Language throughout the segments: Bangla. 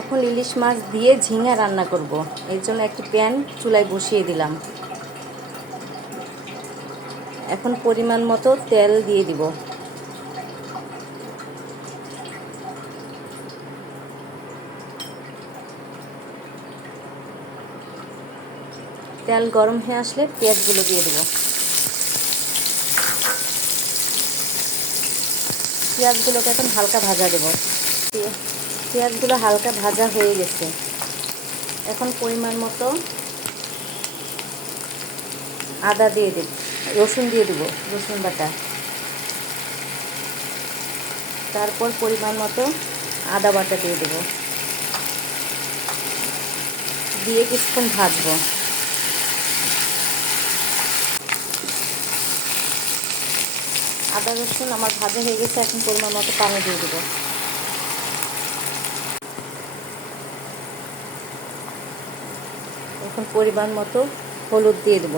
এখন ইলিশ মাছ দিয়ে ঝিঙা রান্না করব। এর জন্য একটি প্যান চুলায় বসিয়ে দিলাম। এখন পরিমাণ মতো তেল দিয়ে দিব। তেল গরম হয়ে আসলে পেঁয়াজগুলো দিয়ে দেব। পেঁয়াজগুলোকে এখন হালকা ভাজা দেব। পেঁয়াজগুলো হালকা ভাজা হয়ে গেছে। এখন পরিমাণ মতো আদা দিয়ে দেব, রসুন দিয়ে দেব, রসুন বাটা। তারপর পরিমাণ মতো আদা বাটা দিয়ে দেব, দিয়ে কিছুক্ষণ ভাজবো। আদা রসুন আমার ভাজা হয়ে গেছে। এখন পরিমাণ মতো পানি দিয়ে দেব। এখন পরিমাণ মতো হলুদ দিয়ে দেব,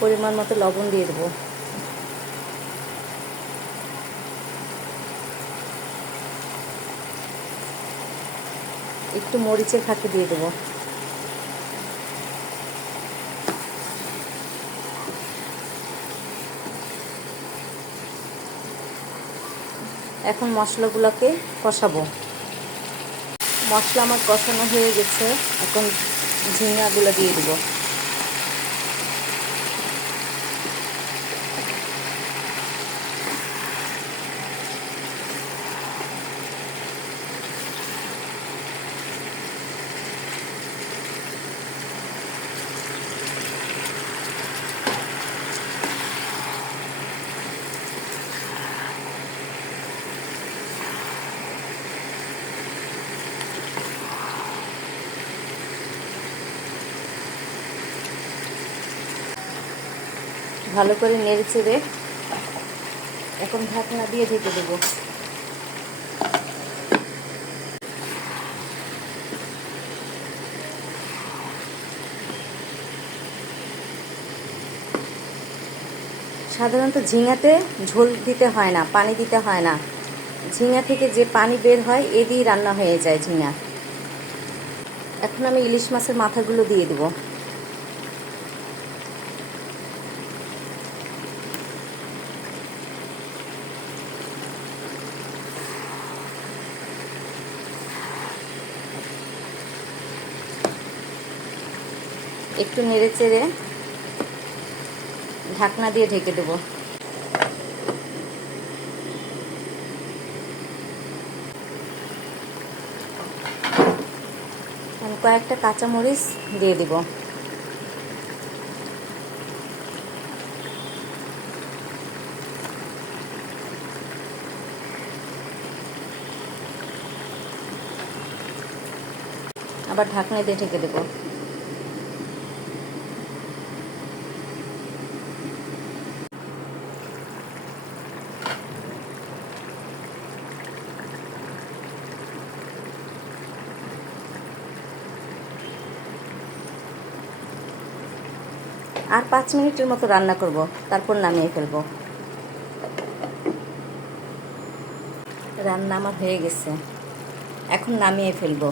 পরিমাণ মতো লবণ দিয়ে দেব। একটু মরিচের ফাঁকি দিয়ে দেব। এখন মশলাগুলোকে কষাবো। মশলা আমার কষানো হয়ে গেছে। এখন ঝিঙাগুলো দিয়ে দেব। ভালো করে নেড়ে চেড়ে এখন ঢাকনা দিয়ে ঢেকে দেব। সাধারণত ঝিঙাতে ঝোল দিতে হয় না, পানি দিতে হয় না। ঝিঙা থেকে যে পানি বের হয় এ দিয়ে রান্না হয়ে যায় ঝিঙা। এখন আমি ইলিশ মাছের মাথাগুলো দিয়ে দেব। একটু নেড়ে চেড়ে ঢাকনা দিয়ে ঢেকে দেব। আমি কয়েকটা কাঁচামরিচ দিয়ে দেব। আবার ঢাকনা দিয়ে ঢেকে দেব। আর 5 মিনিটের মতো রান্না করব, তারপর নামিয়ে ফেলব। রান্না আমার হয়ে গেছে, এখন নামিয়ে ফেলব।